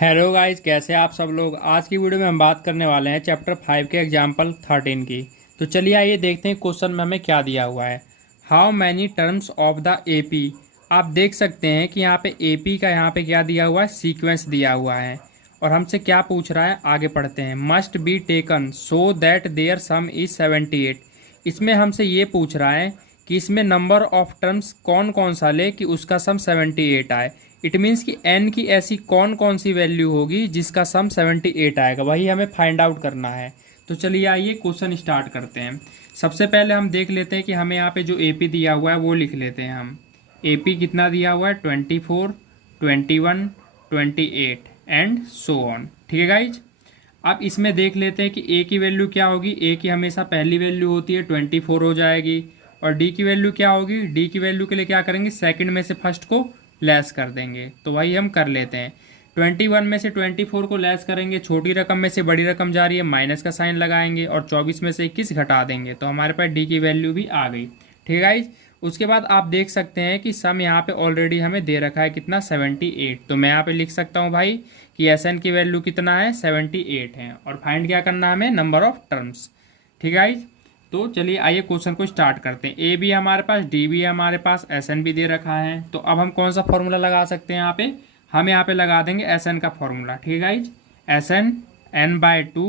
Hello guys, कैसे हैं आप सब लोग। आज की वीडियो में हम बात करने वाले हैं चैप्टर 5 के एग्जाम्पल 13 की। तो चलिए आइए देखते हैं क्वेश्चन में हमें क्या दिया हुआ है। How many terms of the AP. आप देख सकते हैं कि यहाँ पे एपी का यहाँ पे क्या दिया हुआ है, सीक्वेंस दिया हुआ है। और हमसे क्या पूछ रहा है, आगे पढ़ते हैं। Must be taken so that there some is 78। इसमें हमसे ये पूछ रहा है कि इसमें नंबर ऑफ टर्म्स कौन कौन सा ले कि उसका सम 78 आए। इट मीन्स कि n की ऐसी कौन कौन सी वैल्यू होगी जिसका सम 78 आएगा, वही हमें फाइंड आउट करना है। तो चलिए आइए क्वेश्चन स्टार्ट करते हैं। सबसे पहले हम देख लेते हैं कि हमें यहाँ पे जो AP दिया हुआ है वो लिख लेते हैं हम। AP कितना दिया हुआ है, 24, 21, 28 एंड सो ऑन। ठीक है गाइज। अब इसमें देख लेते हैं कि A की वैल्यू क्या होगी। A की हमेशा पहली वैल्यू होती है, 24 हो जाएगी। और D की वैल्यू क्या होगी, D की वैल्यू के लिए क्या करेंगे, सेकंड में से फर्स्ट को लेस कर देंगे। तो वही हम कर लेते हैं। 21 में से 24 को लेस करेंगे, छोटी रकम में से बड़ी रकम जा रही है, माइनस का साइन लगाएंगे। और 24 में से 21 घटा देंगे, तो हमारे पास D की वैल्यू भी आ गई। ठीक है गाइज। उसके बाद आप देख सकते हैं कि सम यहाँ पे ऑलरेडी हमें दे रखा है कितना, 78। तो मैं यहाँ पे लिख सकता हूँ भाई कि SN की वैल्यू कितना है, 78 है। और फाइंड क्या करना है हमें, नंबर ऑफ टर्म्स। ठीक है गाइज। तो चलिए आइए क्वेश्चन को स्टार्ट करते हैं। ए भी हमारे पास, डी भी हमारे पास, SN भी दे रखा है। तो अब हम कौन सा फॉर्मूला लगा सकते हैं यहाँ पे, हम यहाँ पे लगा देंगे SN का फॉर्मूला। ठीक है guys. SN n/2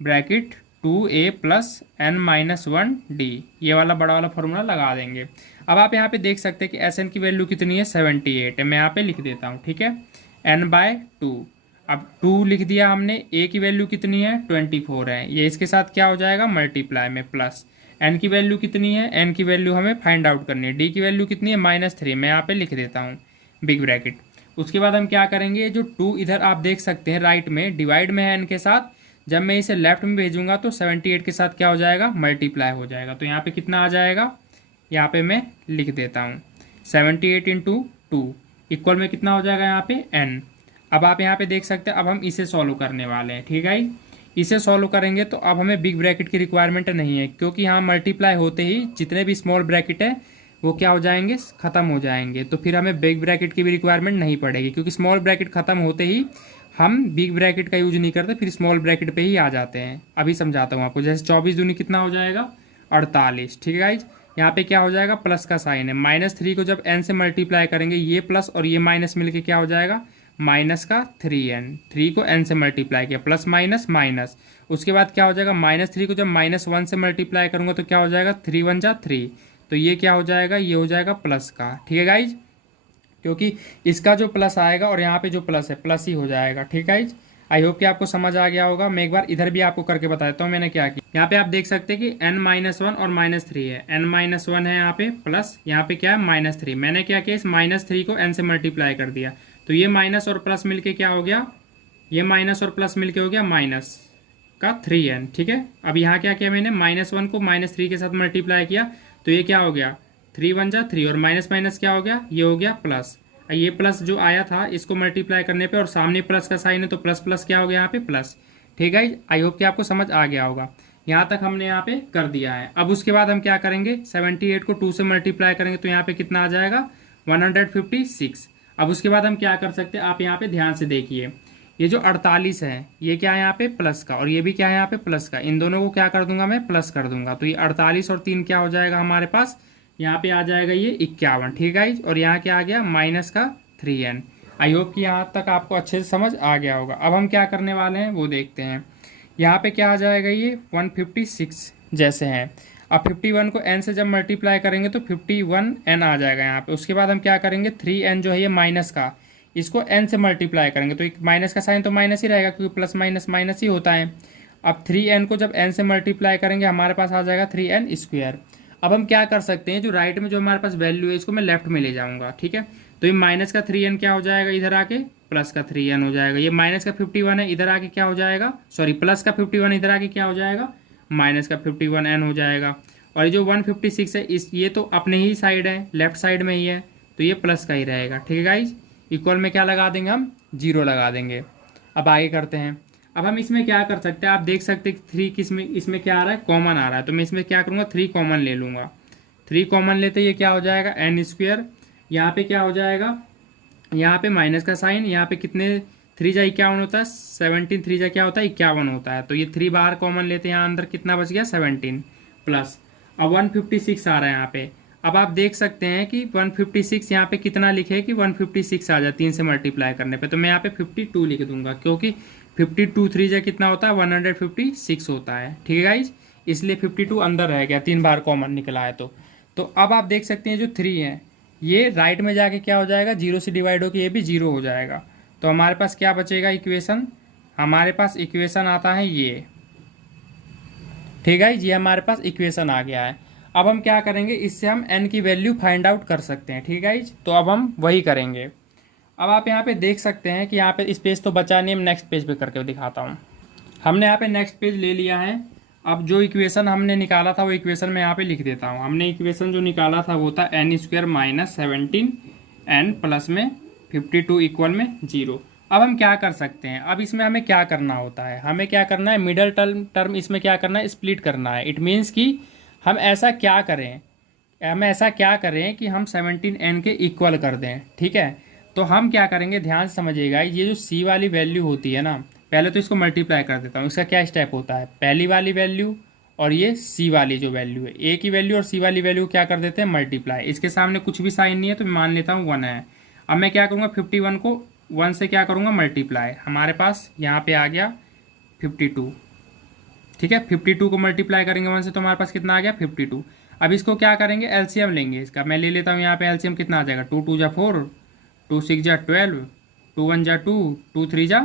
bracket 2a plus n-1d, ये वाला बड़ा वाला फॉर्मूला लगा देंगे। अब आप यहाँ पे देख सकते हैं कि SN की वैल्यू कितनी है, 78 है। मैं यहाँ पे लिख देता हूँ। ठीक है, n/2। अब 2 लिख दिया हमने। A की वैल्यू कितनी है, 24 है। ये इसके साथ क्या हो जाएगा, मल्टीप्लाई में प्लस। n की वैल्यू कितनी है, n की वैल्यू हमें फाइंड आउट करनी है। D की वैल्यू कितनी है, -3। मैं यहाँ पे लिख देता हूँ बिग ब्रैकेट। उसके बाद हम क्या करेंगे, जो 2 इधर आप देख सकते हैं राइट में डिवाइड में है n के साथ, जब मैं इसे लेफ्ट में भेजूंगा तो 78 के साथ क्या हो जाएगा, मल्टीप्लाई हो जाएगा। तो यहाँ पे कितना आ जाएगा, यहाँ पे मैं लिख देता हूँ 78 इंटू 2 इक्वल में कितना हो जाएगा यहाँ पे n। अब आप यहाँ पे देख सकते हैं, अब हम इसे सॉल्व करने वाले हैं। ठीक है, इसे सॉल्व करेंगे तो अब हमें बिग ब्रैकेट की रिक्वायरमेंट नहीं है, क्योंकि यहाँ मल्टीप्लाई होते ही जितने भी स्मॉल ब्रैकेट है वो क्या हो जाएंगे, ख़त्म हो जाएंगे। तो फिर हमें बिग ब्रैकेट की भी रिक्वायरमेंट नहीं पड़ेगी, क्योंकि स्मॉल ब्रैकेट ख़त्म होते ही हम बिग ब्रैकेट का यूज नहीं करते, फिर स्मॉल ब्रैकेट पे ही आ जाते हैं। अभी समझाता हूँ आपको। जैसे 24 दूनी कितना हो जाएगा, 48। ठीक है गाइज। यहाँ पे क्या हो जाएगा, प्लस का साइन है। -3 को जब n से मल्टीप्लाई करेंगे, ये प्लस और ये माइनस मिलके क्या हो जाएगा, माइनस का 3n। 3 को n से मल्टीप्लाई किया, प्लस माइनस माइनस। उसके बाद क्या हो जाएगा, -3 को जब -1 से मल्टीप्लाई करूंगा तो क्या हो जाएगा, 3 1 जा 3। तो ये क्या हो जाएगा, ये हो जाएगा प्लस का। ठीक है गाइज, क्योंकि इसका जो प्लस आएगा और यहाँ पे जो प्लस है, प्लस ही हो जाएगा। ठीक है गाइज। आई होप कि आपको समझ आ गया होगा। मैं एक बार इधर भी आपको करके बताता हूँ मैंने क्या किया। यहाँ पे आप देख सकते हैं कि n-1 और -3 है। n-1 है यहाँ पे, प्लस यहाँ पे क्या है, -3। मैंने क्या किया, इस -3 को n से मल्टीप्लाई कर दिया। तो ये माइनस और प्लस मिलके क्या हो गया, ये माइनस और प्लस मिलके हो गया माइनस का 3n। ठीक है। अब यहाँ क्या किया मैंने, -1 को -3 के साथ मल्टीप्लाई किया, तो ये क्या हो गया, 3 1 जा 3। और माइनस माइनस क्या हो गया, ये हो गया प्लस। ये प्लस जो आया था इसको मल्टीप्लाई करने पे, और सामने प्लस का साइन है तो प्लस प्लस क्या हो गया यहाँ पे, प्लस। ठीक है। आई होप कि आपको समझ आ गया होगा। यहाँ तक हमने यहाँ पे कर दिया है। अब उसके बाद हम क्या करेंगे, 78 को 2 से मल्टीप्लाई करेंगे तो यहाँ पे कितना आ जाएगा, 156। अब उसके बाद हम क्या कर सकते हैं, आप यहाँ पे ध्यान से देखिए। ये जो 48 है, ये क्या है यहाँ पे प्लस का, और ये भी क्या है यहाँ पे प्लस का। इन दोनों को क्या कर दूंगा, मैं प्लस कर दूंगा। तो ये 48 और 3 क्या हो जाएगा हमारे पास, यहाँ पे आ जाएगा ये 51। ठीक है। और यहाँ क्या आ गया, माइनस का 3n। आई होप कि यहाँ तक आपको अच्छे से समझ आ गया होगा। अब हम क्या करने वाले हैं वो देखते हैं। यहाँ पे क्या आ जाएगा, ये 156 जैसे हैं। अब 51 को n से जब मल्टीप्लाई करेंगे तो 51n आ जाएगा यहाँ पे। उसके बाद हम क्या करेंगे, 3n जो है ये माइनस का, इसको n से मल्टीप्लाई करेंगे तो एक माइनस का साइन तो माइनस ही रहेगा, क्योंकि प्लस माइनस माइनस ही होता है। अब 3n को जब n से मल्टीप्लाई करेंगे हमारे पास आ जाएगा 3n²। अब हम क्या कर सकते हैं, जो राइट में जो हमारे पास वैल्यू है इसको मैं लेफ्ट में ले जाऊंगा। ठीक है। तो ये माइनस का 3n क्या हो जाएगा, इधर आके प्लस का 3n हो जाएगा। ये माइनस का 51 है, इधर आके क्या हो जाएगा, सॉरी प्लस का 51 इधर आके क्या हो जाएगा, माइनस का 51n हो जाएगा। और ये जो 156 है, इस ये तो अपने ही साइड है, लेफ्ट साइड में ही है, तो ये प्लस का ही रहेगा। ठीक है गाइज। इक्वल में क्या लगा देंगे हम, 0 लगा देंगे। अब आगे करते हैं। अब हम इसमें क्या कर सकते हैं, आप देख सकते हैं 3 किस में, इसमें क्या आ रहा है, कॉमन आ रहा है। तो मैं इसमें क्या करूँगा, 3 कॉमन ले लूँगा। 3 कॉमन लेते ये क्या हो जाएगा, n²। यहाँ पे क्या हो जाएगा, यहाँ पे माइनस का साइन, यहाँ पे कितने 3 जा 51 होता है, 17 3 जा क्या होता है 51 होता है। तो ये 3 बाहर कॉमन लेते हैं, यहाँ अंदर कितना बच गया 17 प्लस। अब 156 आ रहा है यहाँ पे। अब आप देख सकते हैं कि 156 यहाँ पे कितना लिखे कि 156 आ जाए 3 से मल्टीप्लाई करने पे, तो मैं यहाँ पे 52 लिख दूंगा, क्योंकि 52 3 जा कितना होता है 156 होता है। ठीक है गाइज, इसलिए 52 अंदर रह गया, 3 बार कॉमन निकला है। तो अब आप देख सकते हैं जो 3 है ये राइट में जाके क्या हो जाएगा, 0 से डिवाइड होकर ये भी 0 हो जाएगा। तो हमारे पास क्या बचेगा इक्वेशन, हमारे पास इक्वेशन आता है ये। ठीक है, ये हमारे पास इक्वेशन आ गया है। अब हम क्या करेंगे, इससे हम n की वैल्यू फाइंड आउट कर सकते हैं। ठीक है, तो अब हम वही करेंगे। अब आप यहाँ पे देख सकते हैं कि यहाँ पे स्पेस तो बचा नहीं, हम नेक्स्ट पेज पे करके दिखाता हूँ। हमने यहाँ पे नेक्स्ट पेज ले लिया है। अब जो इक्वेशन हमने निकाला था वो इक्वेशन मैं यहाँ पे लिख देता हूँ। हमने इक्वेशन जो निकाला था वो था n² माइनस 17 n प्लस में 52 इक्वल में 0। अब हम क्या कर सकते हैं, अब इसमें हमें क्या करना होता है, हमें क्या करना है, मिडल टर्म इसमें क्या करना है, स्प्लिट करना है। इट मीन्स कि हम ऐसा क्या करें कि हम 17n के इक्वल कर दें। ठीक है, तो हम क्या करेंगे, ध्यान से समझिएगा। ये जो c वाली वैल्यू होती है ना, पहले तो इसको मल्टीप्लाई कर देता हूँ। इसका क्या स्टेप होता है, पहली वाली वैल्यू और ये c वाली जो वैल्यू है, a की वैल्यू और c वाली वैल्यू क्या कर देते हैं, मल्टीप्लाई। इसके सामने कुछ भी साइन नहीं है तो मैं मान लेता हूँ 1 है। अब मैं क्या करूँगा, 51 को 1 से क्या करूँगा, मल्टीप्लाई। हमारे पास यहाँ पे आ गया 52। ठीक है, 52 को मल्टीप्लाई करेंगे 1 से तो हमारे पास कितना आ गया 52। अब इसको क्या करेंगे, एलसीएम लेंगे इसका। मैं ले लेता हूँ यहाँ पे एलसीएम कितना आ जाएगा, 2 2 जा 4, 2 6 जा 12, 2 1 जा 2, 2 3 जा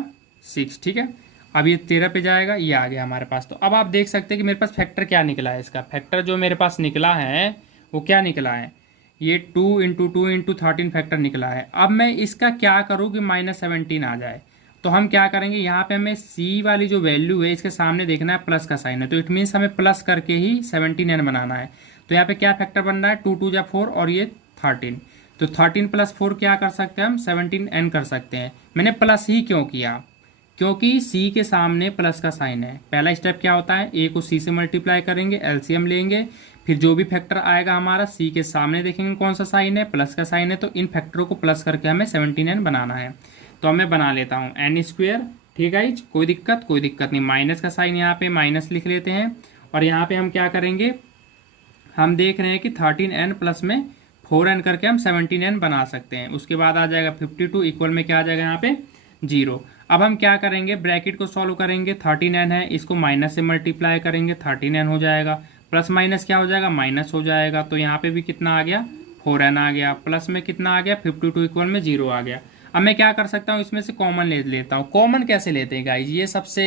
6। ठीक है, अब ये 13 पे जाएगा, ये आ गया हमारे पास। तो अब आप देख सकते हैं कि मेरे पास फैक्टर क्या निकला है। इसका फैक्टर जो मेरे पास निकला है वो क्या निकला है, ये 2 × 2 × 13 फैक्टर निकला है। अब मैं इसका क्या करूँ कि -17 आ जाए, तो हम क्या करेंगे, यहाँ पे हमें c वाली जो वैल्यू है इसके सामने देखना है प्लस का साइन है, तो इट मीन्स हमें प्लस करके ही 17n बनाना है। तो यहाँ पे क्या फैक्टर बन रहा है, 2 2 जा 4 और ये 13, तो 13 + 4 क्या कर सकते हैं हम, 17n कर सकते हैं। मैंने प्लस ही क्यों किया, क्योंकि c के सामने प्लस का साइन है। पहला स्टेप क्या होता है, a को c से मल्टीप्लाई करेंगे, एलसीएम लेंगे, फिर जो भी फैक्टर आएगा हमारा c के सामने देखेंगे कौन सा साइन है, प्लस का साइन है, तो इन फैक्टरों को प्लस करके हमें 17n बनाना है। तो मैं बना लेता हूँ n²। ठीक है, कोई दिक्कत नहीं। माइनस का साइन यहाँ पे माइनस लिख लेते हैं, और यहाँ पे हम क्या करेंगे, हम देख रहे हैं कि 13n प्लस में 4n करके हम 17n बना सकते हैं। उसके बाद आ जाएगा 52 इक्वल में क्या आ जाएगा यहाँ पे 0। अब हम क्या करेंगे, ब्रैकेट को सॉल्व करेंगे, 13n है, इसको माइनस से मल्टीप्लाई करेंगे, 13n हो जाएगा, प्लस माइनस क्या हो जाएगा, माइनस हो जाएगा। तो यहाँ पे भी कितना आ गया, 4n आ गया, प्लस में कितना आ गया 52 इक्वल में 0 आ गया। अब मैं क्या कर सकता हूँ, इसमें से कॉमन ले लेता हूँ। कॉमन कैसे लेते हैं गाइज, ये सबसे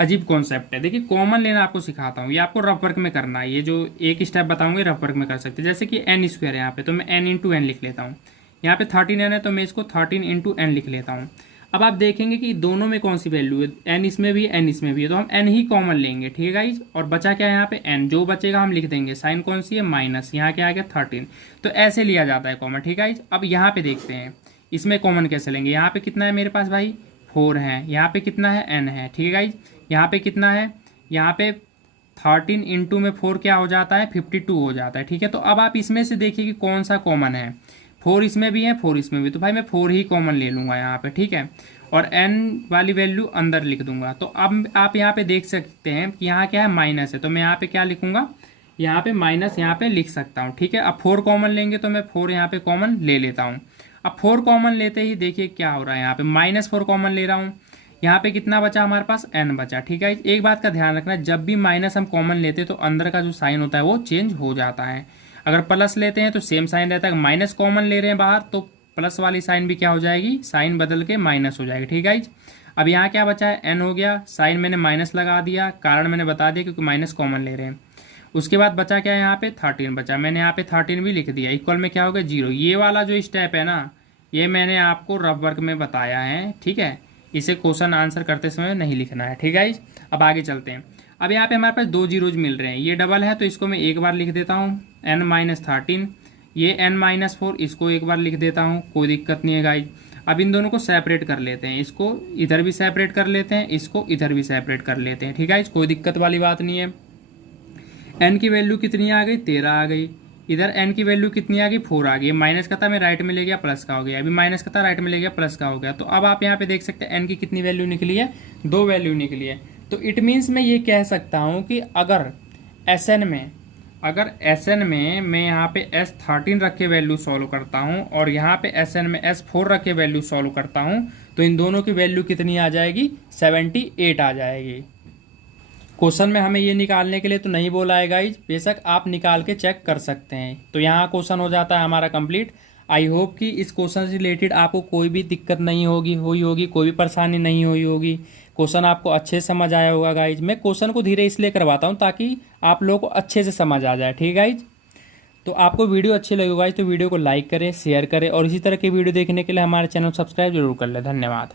अजीब कॉन्सेप्ट है। देखिए, कॉमन लेना आपको सिखाता हूँ, ये आपको रफ वर्क में करना है। ये जो एक स्टेप बताऊंगे रफ वर्क में कर सकते हैं। जैसे कि n² है यहाँ पे, तो मैं n × n लिख लेता हूँ। यहाँ पे 13n है तो मैं इसको 13 × n लिख लेता हूँ। अब आप देखेंगे कि दोनों में कौन सी वैल्यू है, n इसमें भी है n इसमें भी है, तो हम n ही कॉमन लेंगे। ठीक है गाइज, और बचा क्या है यहाँ पे n, जो बचेगा हम लिख देंगे, साइन कौन सी है, माइनस, यहाँ क्या आ गया 13। तो ऐसे लिया जाता है कॉमन। ठीक है गाइज, अब यहाँ पे देखते हैं इसमें कॉमन कैसे लेंगे। यहाँ पे कितना है मेरे पास भाई, 4 है, यहाँ पे कितना है n है। ठीक है गाइज, यहाँ पे कितना है, यहाँ पे 13 × में 4 क्या हो जाता है, 52 हो जाता है। ठीक है, तो अब आप इसमें से देखिए कि कौन सा कॉमन है, 4 इसमें भी है 4 इसमें भी, तो भाई मैं 4 ही कॉमन ले लूँगा यहाँ पे। ठीक है, और n वाली वैल्यू अंदर लिख दूंगा। तो अब आप यहाँ पे देख सकते हैं कि यहाँ क्या है, माइनस है, तो मैं यहाँ पे क्या लिखूंगा, यहाँ पे माइनस यहाँ पे लिख सकता हूँ। ठीक है, अब 4 कॉमन लेंगे तो मैं 4 यहाँ पे कॉमन ले लेता हूँ। अब 4 कॉमन लेते ही देखिए क्या हो रहा है, यहाँ पे -4 कॉमन ले रहा हूँ। यहाँ पे कितना बचा, हमारे पास n बचा। ठीक है, एक बात का ध्यान रखना, जब भी माइनस हम कॉमन लेते हैं तो अंदर का जो साइन होता है वो चेंज हो जाता है। अगर प्लस लेते हैं तो सेम साइन रहता है, माइनस कॉमन ले रहे हैं बाहर तो प्लस वाली साइन भी क्या हो जाएगी, साइन बदल के माइनस हो जाएगी। ठीक है, अब यहाँ क्या बचा है, n हो गया, साइन मैंने माइनस लगा दिया, कारण मैंने बता दिया क्योंकि माइनस कॉमन ले रहे हैं। उसके बाद बचा क्या है, यहाँ पे 13 बचा, मैंने यहाँ पे 13 भी लिख दिया, इक्वल में क्या होगा 0। ये वाला जो स्टेप है ना, ये मैंने आपको रफ वर्क में बताया है। ठीक है, इसे क्वेश्चन आंसर करते समय नहीं लिखना है। ठीक है, अब आगे चलते हैं। अब यहाँ पे हमारे पास 2 जीरोज मिल रहे हैं, ये डबल है तो इसको मैं एक बार लिख देता हूँ, n - 13, ये n - 4 इसको एक बार लिख देता हूँ, कोई दिक्कत नहीं है गाइज। अब इन दोनों को सेपरेट कर लेते हैं, इसको इधर भी सेपरेट कर लेते हैं, इसको इधर भी सेपरेट कर लेते हैं। ठीक है, कोई दिक्कत वाली बात नहीं है। n की वैल्यू कितनी आ गई, 13 आ गई। इधर n की वैल्यू कितनी आ गई, 4 आ गई। माइनस का था, मैं राइट में ले गया, प्लस का हो गया। अभी माइनस का था, राइट में ले गया, प्लस का हो गया। तो अब आप यहाँ पे देख सकते हैं n की कितनी वैल्यू निकली है, 2 वैल्यू निकली है। तो इट मीन्स मैं ये कह सकता हूँ कि अगर Sn में मैं यहाँ पे S13 रख के वैल्यू सॉल्व करता हूँ और यहाँ पे Sn में S4 रख के वैल्यू सॉल्व करता हूँ, तो इन दोनों की वैल्यू कितनी आ जाएगी, 78 आ जाएगी। क्वेश्चन में हमें ये निकालने के लिए तो नहीं बोला है गाइज, बेशक आप निकाल के चेक कर सकते हैं। तो यहाँ क्वेश्चन हो जाता है हमारा कंप्लीट। आई होप कि इस क्वेश्चन से रिलेटेड आपको कोई भी दिक्कत नहीं हुई होगी, कोई भी परेशानी नहीं हुई होगी। क्वेश्चन आपको अच्छे से समझ आया होगा गाइज। मैं क्वेश्चन को धीरे इसलिए करवाता हूँ ताकि आप लोगों को अच्छे से समझ आ जाए, ठीक है गाइज। तो आपको वीडियो अच्छी लगी गाइज तो वीडियो को लाइक करें, शेयर करें और इसी तरह की वीडियो देखने के लिए हमारे चैनल सब्सक्राइब जरूर कर लें। धन्यवाद।